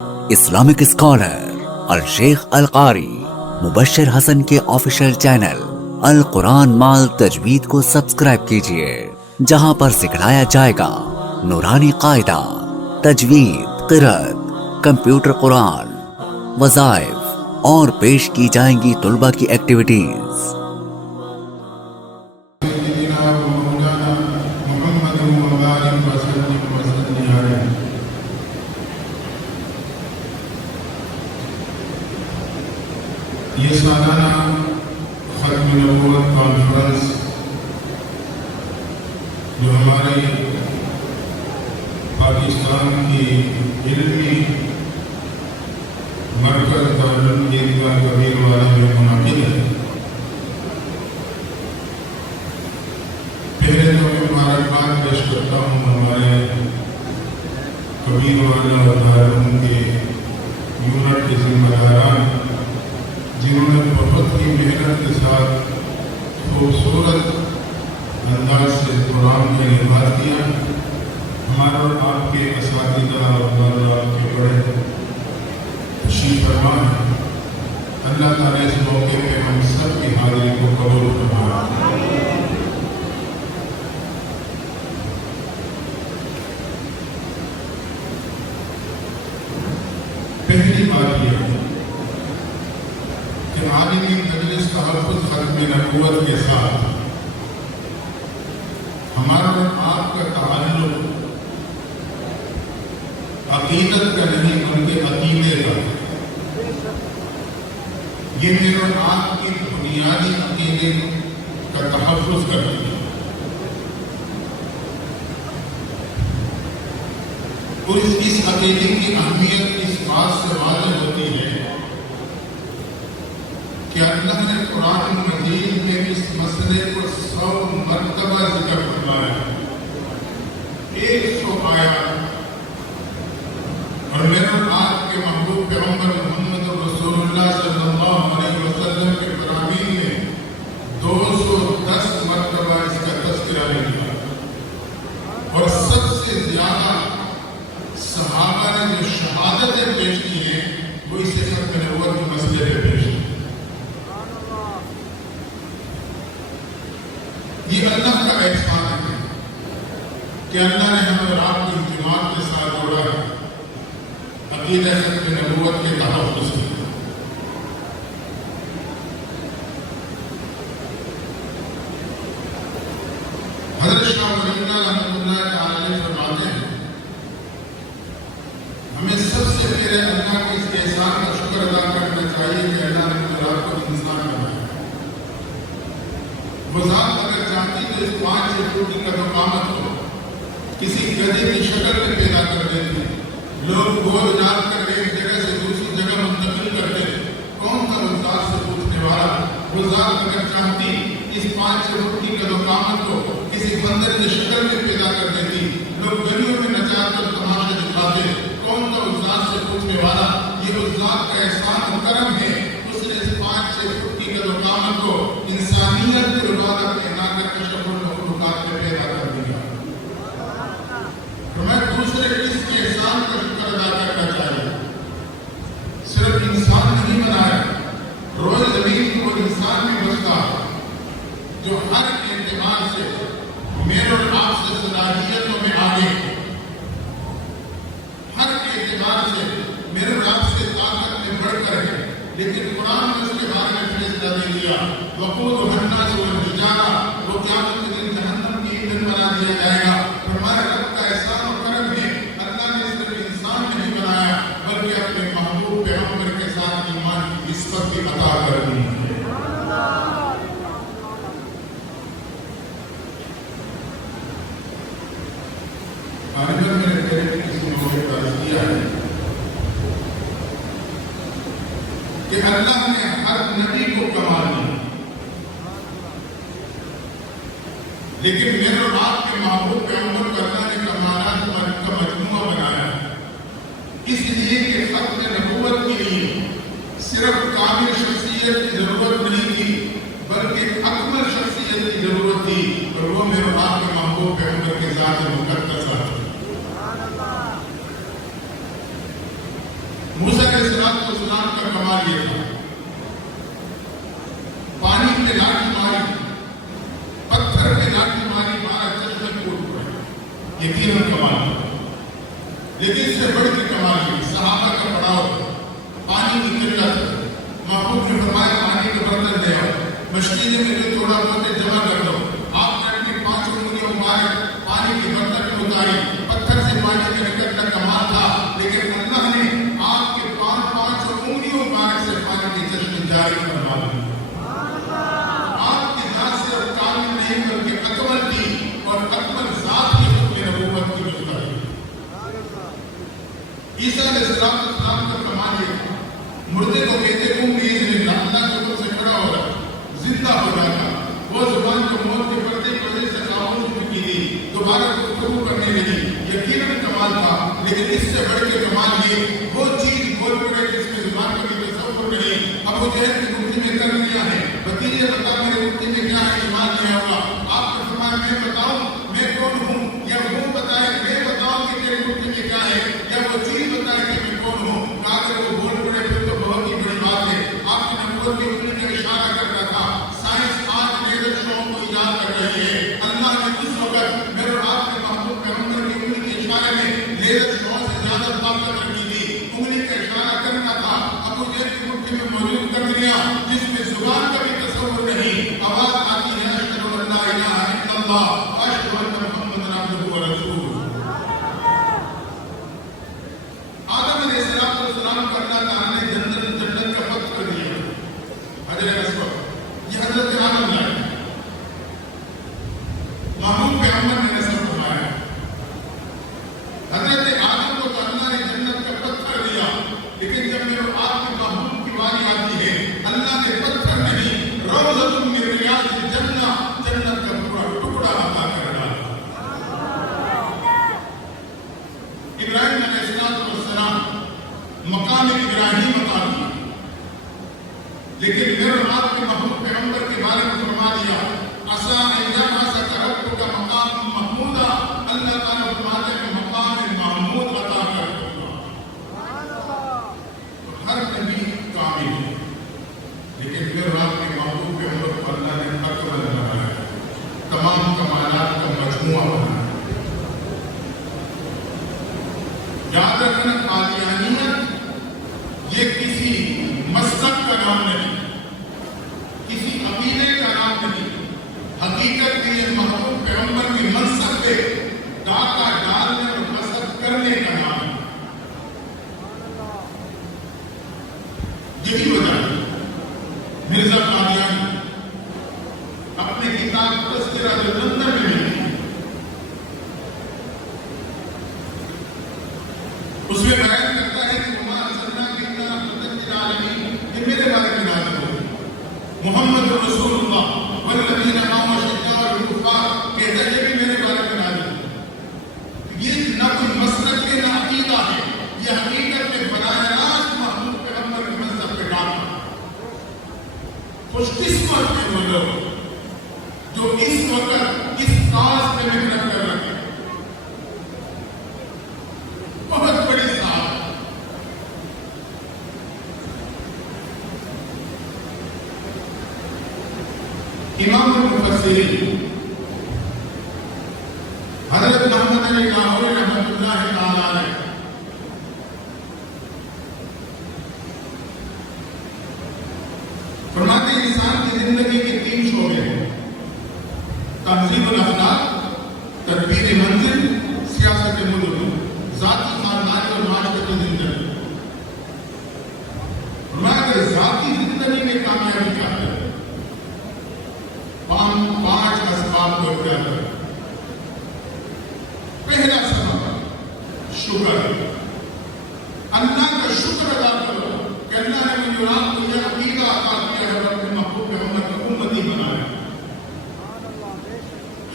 Islamic scholar الشیخ القاری مبشر حسن کے official channel القرآن مال تجوید کو سبسکرائب کیجئے، جہاں پر سکھلایا جائے گا نورانی قاعدہ، تجوید، قرأت، کمپیوٹر قرآن، وظائف اور پیش کی جائیں گی طلبہ کی ایکٹیویٹیز۔ یہ سالانہ ختم نبوت کانفرنس جو ہمارے پاکستان کی علمی مرکز دارالعلوم دیوبند کبیر والا میں منعقد ہے، پہلے تو میں مبارکباد پیش کرتا ہوں ہمارے کبیر والا دارالعلوم کے یونٹ کے ذمہ داران، جنہوں نے بہت ہی محنت کے ساتھ خوبصورت انداز سے قرآن کا لباس دیا۔ ہمارے اور آپ کے اساتذہ اور آپ کے بڑے تشریف فرما ہیں، اللہ تعالیٰ اس موقع پہ ہم سب کی حاضری کو قبول فرمائے۔ پہلی بات یہ ہے کہ عالمی مجلس تحفظ ختم نبوت کے ساتھ ہمارا اور آپ کا تعلق عقیدت کا نہیں بلکہ عقیدے کا ہے۔ یہ میرے اور آپ کی بنیادی عقیدے کا تحفظ کرتی ہے، اور اس عقیدے کی اہمیت اس بات سے واضح ہوتی ہے کہ اللہ نے قرآن مجید میں اس مسئلے کو 100 مرتبہ ذکر فرمایا ہے، 100 آیات، اور میرے اور آپ کے محبوب پیغمبر محمد رسول اللہ صلی اللہ علیہ وسلم کے فرامین میں 210 مرتبہ اس کا تذکرہ کیا، اور سب سے زیادہ صحابہ نے جو شہادتیں پیش کی ہیں وہ اس ختم نبوت کے مسئلے پہ پیش کی۔ یہ اللہ کا احسان ہے کہ اللہ نے ہمیں اور آپ کی اجتماع کے ساتھ جوڑا ہے، عقیدہ ختم نبوت کے تحفظ کی۔ حضرت شاہ ولی اللہ رحمۃ اللہ تعالی فرماتے ہیں، ہمیں سب سے پہلے اللہ کے اس احسان کا شکر ادا کرنا چاہیے کہ اللہ نے ہمیں اور آپ کو انسان بنایا۔ وہ ذات اگر چاہتی تو اس 5 فٹ کی قد و قامت کو کسی گدھے کی شکل میں پیدا کر دیتی، لوگ گود ڈال کر ایک جگہ سے دوسری جگہ منتقل کرتے، کون تھا اس ذات سے پوچھنے والا؟ وہ ذات اگر چاہتی اس 5 فٹ کی قد و قامت کو کسی بندر کی شکل میں پیدا کر دیتی، لوگ گلیوں میں نچا کر تماشے دکھاتے، کون تھا اس ذات سے پوچھنے والا؟ یہ اس ذات کا احسان و کرم ہے، اس نے اس 5 فٹ کی قد و قامت کو انسانیت کے عبادت کے ناگر کے شکل مخلوقات میں پیدا کر دیا۔ تو میں دوسرے کس کے احسان کا شکر ادا کرنا چاہیے؟ صرف انسان نہیں بنایا، روئے زمین کو انسان میں بستا جو ہر اعتبار سے میرے اور آپ سے صلاحیتوں میں آگے، ہر اعتبار سے میرے اور آپ سے طاقت میں بڑھ کر ہے، لیکن قرآن نے اس کے بارے میں فیصلہ دے دیا، وقودها الناس والحجارہ، وہ قیامت کے دن جہنم کی ایندھن بنا دیا جائے گا۔ ہمارے رب کا احسان و کرم ہے، اللہ نے صرف انسان نہیں بنایا بلکہ اپنے محبوب پیغمبر کے ساتھ ایمان کی نسبت بھی عطا کر دی۔ عالم میرے پیارے کسی موقع پر عرض کیا ہے کہ اللہ نے ہر نبی کو کمال دی، لیکن میرے اور آپ کے محبوب پیغمبر کو اللہ نے کمالات کا مجموعہ بنایا، اس لیے کہ ختم نبوت کے لیے صرف کامل شخصیت کی ضرورت نہیں تھی بلکہ اکمل شخصیت کی ضرورت تھی، اور وہ میرے اور آپ کے محبوب پیغمبر کے ذات مقدسہ ہے۔ علیہ السلام کا کمال یہ تھا، پانی پہ لاٹھی ماری، پتھر پہ لاٹھی ماری، 12 چشمے ٹوٹ پڑے، یقیناً کمال تھا۔ لیکن اس سے بڑھ کے کمال یہ صحابہ کا پڑاؤ، پانی کی قلت، محبوب نے فرمایا پانی کے برتن لے آؤ، مشکیزیں میں جو تھوڑا بہت جمع کر دو۔ آپ نے اپنی 5 انگلیوں مبارک پانی کے برتن میں اتاری، پتھر سے پانی کے نکلنا کمال تھا، لیکن اللہ نے آپ کے 5 انگلیوں مبارک سے پانی کے چشمے جاری فرما دیے۔ آپ کی ذات سے اب کامل نہیں بلکہ اکمل تھی، اور اکمل ذات کی حکم نبوت کی مستحق۔ عیسیٰ علیہ السلام کا کمال یہ تھا، مردے کو کہتے اللہ کے حکم سے کھڑا ہو رہا، زندہ ہو جاتا، وہ زبان جو موت کے پردے کی وجہ سے خاموش بھی کی تھی دوبارہ گفتگو کرنے لگی، یقیناً کمال تھا۔ لیکن اس سے بڑھ کے کمال یہ وہ چیز بول پڑے جس میں زبان کا بھی تصور نہیں۔ ابو جہل کی مٹھی میں کر لیا ہے، بھتیجے بتا میرے مٹھی میں کیا ہے، ایمان لیا ہوگا۔ آپ نے فرمایا میں بتاؤں میں کون ہوں، یا وہ بتائے میں بتاؤں کہ تیری مٹھی میں کیا ہے، یا وہ چیز بتائے کہ میں کون ہوں۔ اگر وہ بول پڑے پھر تو بہت ہی بڑی بات ہے۔ آپ کی نبوت کی انگلی کا اشارہ کر رہا تھا، سائنس آج لیزر شو کو ایجاد کر رہی ہے۔ اللہ نے اس وقت میرے اور آپ کے محبوب پیغمبر کی انگلی کے اشارے میں لیزر شو سے زیادہ طاقت رکھی تھی، انگلی کا اشارہ کرنا تھا۔ ابو جہل کی مٹھی میں موجود کر دیا، جس میں زبان کا بھی تصور نہیں، آواز آتی ہے اشہد ان لا الہ الا اللہ واشہد ان محمد عبدہ ورسولہ۔ آدم علیہ السلام کو اللہ تعالیٰ نے جنت کا فتح کر دیا، حجر اسود، یہ حضرت آدم لائے، محبوب پیغمبر نے نسل فرمایا۔ حضرت آدم کو تو اللہ نے جنت کا پتھر دیا، لیکن جب میرے آپ کے محبوب کی باری آتی ہے، اللہ نے پتھر نہیں، روضۃ من ریاض الجنہ، جنت کا پورا ٹکڑا عطا کر ڈالا۔ ابراہیم علیہ السلام مقام ابراہیم عطا کی، لیکن میرے آپ کے محبوب پیغمبر کے بارے میں فرما دیا عسیٰ ان یبعثک ربک مقام محمودا، اللہ تعالیٰ فرماتے ہیں مقام محمود عطا کر دوں گا۔ ہر نبی کامل ہے، لیکن میرے آپ کے محبوب پیغمبر کو اللہ نے اکمل بنایا، تمام کمالات کا مجموعہ بنایا۔ یاد رکھنا قادیانیت یہ کسی مذہب کا نام نہیں، کسی عقیدے کا نام نہیں، حقیقت میں یہ محبوب پیغمبر کی منصب پہ ڈاکہ ڈالنے اور حسد کرنے کا نام ہے۔ یہی وجہ ہے مرزا قادیانی اپنے کتاب تذکرہ لندن میں لکھی، اس میں بیان کرتا ہے کہ وما ارسلناک الا مبشرا للعالمین، یہ میرے بارے میں نازل ہوئی، محمد رسول اللہ والذین آمنوا اشداء علی الکفار، کہتا ہے یہ بھی میرے بارے میں نازل ہوئی۔ یہ نہ کوئی مسلک ہے نہ عقیدہ ہے، یہ حقیقت میں براہ راست محبوب پیغمبر کے منصب پہ ڈالا۔ خوش قسمت ہیں وہ لوگ جو اس وقت اس کاز میں محنت کر رہے ہیں، بہت بڑی سعادت۔ امام المفسرین حضرت محمد علی لاہوری رحمۃ اللہ تعالی علیہ فرماتے ہیں انسان کی زندگی کے 3 شعبے ہیں، تہذیب الاخلاق، تدبیر منزل، سیاست ملک، ذاتی خاندانی اور معاشرتی زندگی۔ فرمایا ذاتی زندگی میں کامیابی کیا ہے؟ 5 اسباب کو اختیار کریں۔ پہلا سبب شکر، اللہ کا شکر ادا کرو کہ اللہ نے مجھے اور آپ کو یہ عقیدہ عطا کیا ہے اور اپنے محبوب پیغمبر کو امتی بنایا۔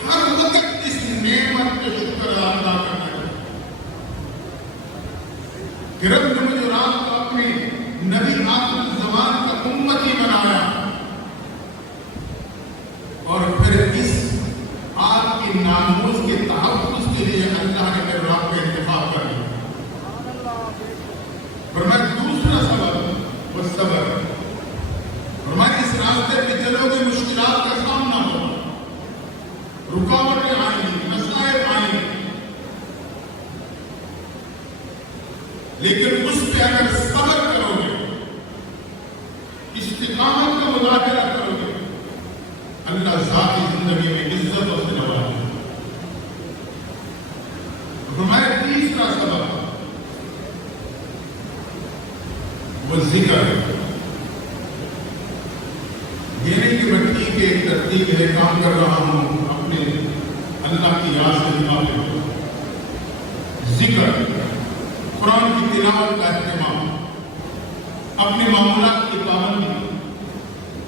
ہر وقت اس نعمت کا شکر ادا کرنا ہے کہ رب نے مجھے اور آپ کو اپنے نبی آخر الزمان کا امتی بنایا، اور پھر اس آپ کے ناموز کے تحفظ کے لیے اللہ نے میرے آپ کا انتخاب کر لیا۔ اور میں دوسرا والصبر. فرمایا اس راستے پہ چلو گے مشکلات کا سامنا ہوگا, رکاوٹیں آئیں گی, مسائل آئیں گی, لیکن اس پہ اگر صبر کرو گے, استقامت کا مظاہرہ کرو گے, اللہ ذاتی زندگی میں عزت اور نوازے. ہمارا تیسرا سبب وہ ذکر ہے. یہ نہیں کہ میں ٹھیک ہے, ایک ترتیب ہے, کام کر رہا ہوں, اپنے اللہ کی یاد سے نکالے. ذکر, قرآن کی تلاوت کا اہتمام, اپنے معاملات کی پابندی,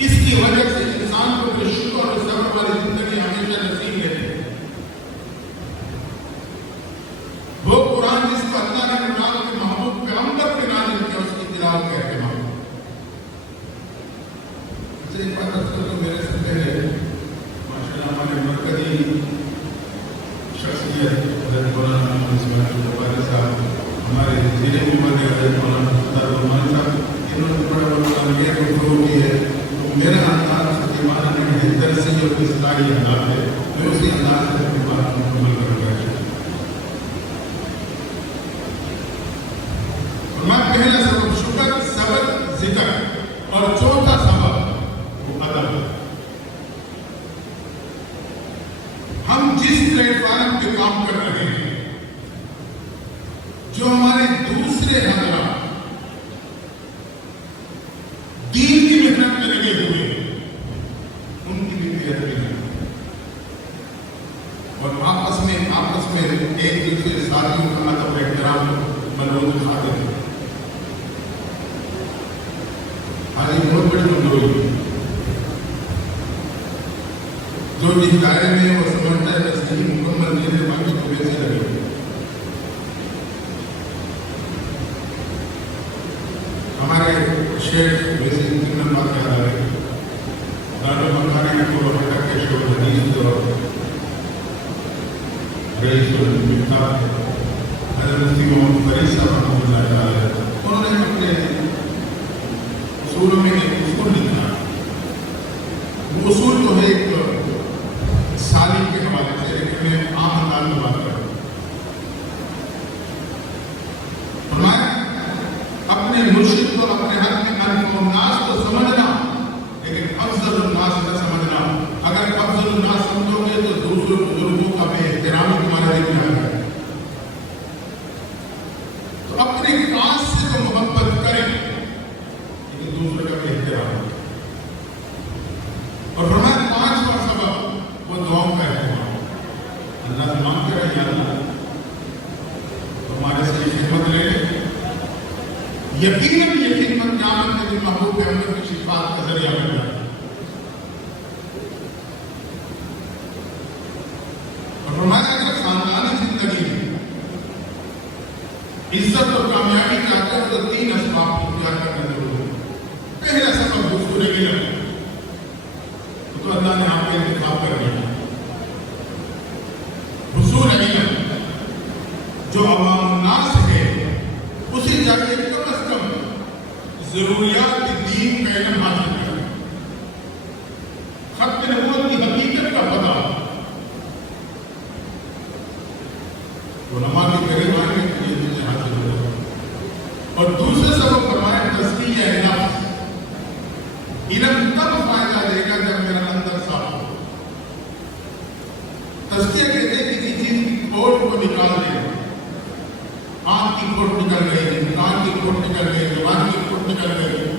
اس کی وجہ سے انسان کو جو شکر اور صبر والی زندگی ہمیشہ نصیب ہے. وہ قرآن جس کو اللہ نے قرآن کے محبوب پیغمبر کے نازل کیا, اس کی تلاوت کا اہتمام. اچھا ایک بات اکثر تو میرے سے پہلے ماشاءاللہ ہمارے مرکزی شخصیت حضرت مولانا اسماعیل بخاری صاحب, ہمارے ضلع عمر حضرت مولانا رحمان صاحب, انہوں نے بڑا بڑا یہ گفتگو کی ہے. میرا انداز خطیبانہ میں بہتر سے جو اصلاحی انداز ہے, میں اسی انداز سے اپنی بات مکمل کروں گا. میں پہلا سبب شکر, صبر, ذکر, اور چوتھا سبب وہ ادب. ہم جس پلیٹ فارم پہ کام کر رہے ہیں, جو ہمارے دوسرے حضرات دین کی محنت میں لگے ہوئے ہیں, ان کی بھی بہتری ہے. اور آپس میں ایک دوسرے ساتھیوں کا ادب و احترام ملحوظ کھاتے ہیں. آج ایک بہت بڑی کمزوری جو جس دائرے میں وہ سمجھتا ہے بس یہی مکمل چیزیں باقی کو ویسے لگے. ہمارے شیخ ویسے تین بات یاد آ رہے, دارو مکانی کو حٹک کے شعر حدیث اور رئیس المفتاح حضرت مفتی محمد فرید صاحب رحمۃ اللہ تعالی, انہوں نے اپنے اصولوں میں ایک اصول لکھا. وہ اصول جو ہے ایک سالک کے حوالے سے, لیکن میں عام انداز میں بات کروں. فرمایا اپنے مرشد کو اپنے حق میں الناس کو سمجھنا, لیکن افضل الناس نہ سمجھنا. اگر افضل الناس سمجھو گے تو دوسرے بزرگوں کا بے احترامی تمہارے دل میں آ جائے. تو اپنے کاج سے تو محبت کریں, لیکن دوسرے کا بے احترام. اور فرمایا پانچواں سبب وہ دعاؤں کا اہتمام. اللہ سے مانگتے رہے, یا اللہ ہمارے سے خدمت لے لے. یقیناً یہ خدمت قیامت کے دن محبوب پیغمبر کی شفاعت کا ذریعہ بن جائے. اور فرمایا اگر خاندانی زندگی میں عزت اور کامیابی چاہتے ہو تو تین اسباب کو اختیار کرنا ضروری ہے. پہلا سبب حصول علم, تو اللہ نے آپ کا انتخاب کر دیا. حصول علم جو عوام الناس ہے اسی جگہ کم از کم ضروریات دین کا علم حاصل کریں, ختم نبوت کی حقیقت کا پتہ, علماء کے قریب آنے کے لیے چیزیں حاصل ہو. اور دوسرے سبب فرمایا تزکیہ نفس. علم تب فائدہ دے گا جب میرا اندر صاف ہو. تزکیہ کہتے ہیں کسی چیز کی کھوٹ کو نکال دے. آنکھ کی کھوٹ نکل گئی, کان کی کھوٹ نکل گئی, زبان کی کھوٹ نکل گئی,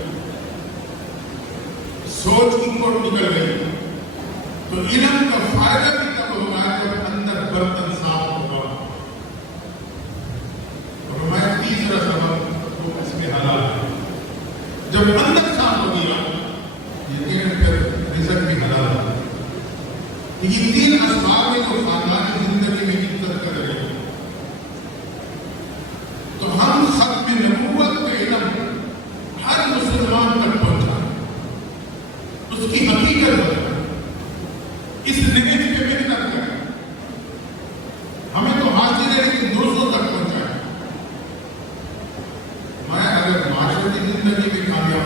سوچ کی کھوٹ نکل گئی. تو علم کا فائدہ بھی تب ہوگا جب اندر برتن صاف ہوگا. اور ہمارا تیسرا سبب وہ اس میں حلال ہے. جب اندر صاف ہو گیا یقیناً پھر رزق بھی حلال ہے. یہ تین اسباب میں جو خاندانی زندگی میں عزت کر رہے ہیں. تو ہم ختم نبوت کا علم ہر مسلمان تک پہنچائیں, اس کی حقیقت بتائیں, اس نگہ پہ محنت کریں. ہمیں تو حاصل ہے لیکن دوسروں تک پہنچائیں. میں اگر معاشرتی زندگی میں کامیاب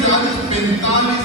40-45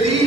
3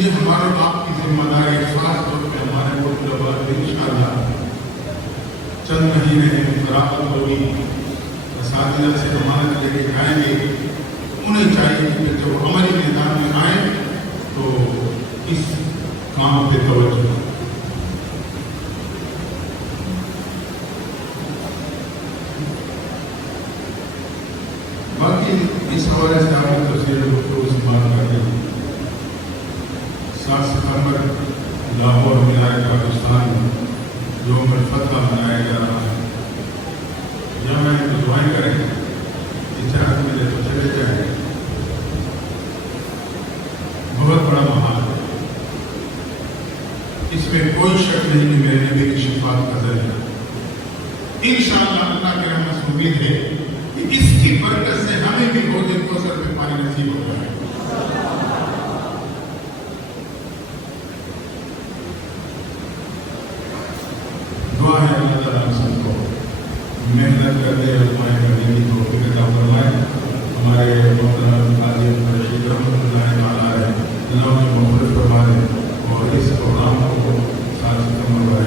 یہ ہمارا آپ کی ذمہ داری ہے، خاص طور پہ ہمارے کو طلباء انشاءاللہ چند مہینے میں فراغت ہوگی، اساتذہ سے ضمانت لے کے جائیں گے، انہیں چاہیے کہ جب عملی میدان میں آئیں تو اس کام پہ توجہ دیں۔ باقی اس حوالے سے آپ نے تفصیل کو استعمال کرتے ہیں۔ 7 ستمبر لاہور میں پاکستان میں یوم الفتح منایا جا رہا ہے، جامع تو دعائیں کریں، اجازت ملے تو چلے جائیں۔ بہت بڑا محال ہے، اس میں کوئی شک نہیں کہ میرے نبی کی شفاعت کا ذریعہ انشاءاللہ اللہ کی رحمت سے امید ہے کہ اس کی برکت سے ہمیں بھی حوض کوثر میں پانی نصیب ہو جائے۔ دعا ہے اللہ تعالیٰ ہم سب کو محنت کرنے اور دعائیں کرنے کی توفیق عطا فرمائے۔ ہمارے محترم قاضی رشید رحمۃ اللہ تعالیٰ ہے، اللہ انہیں مغفرت فرما دے اور اس پروگرام کو 7 ستمبر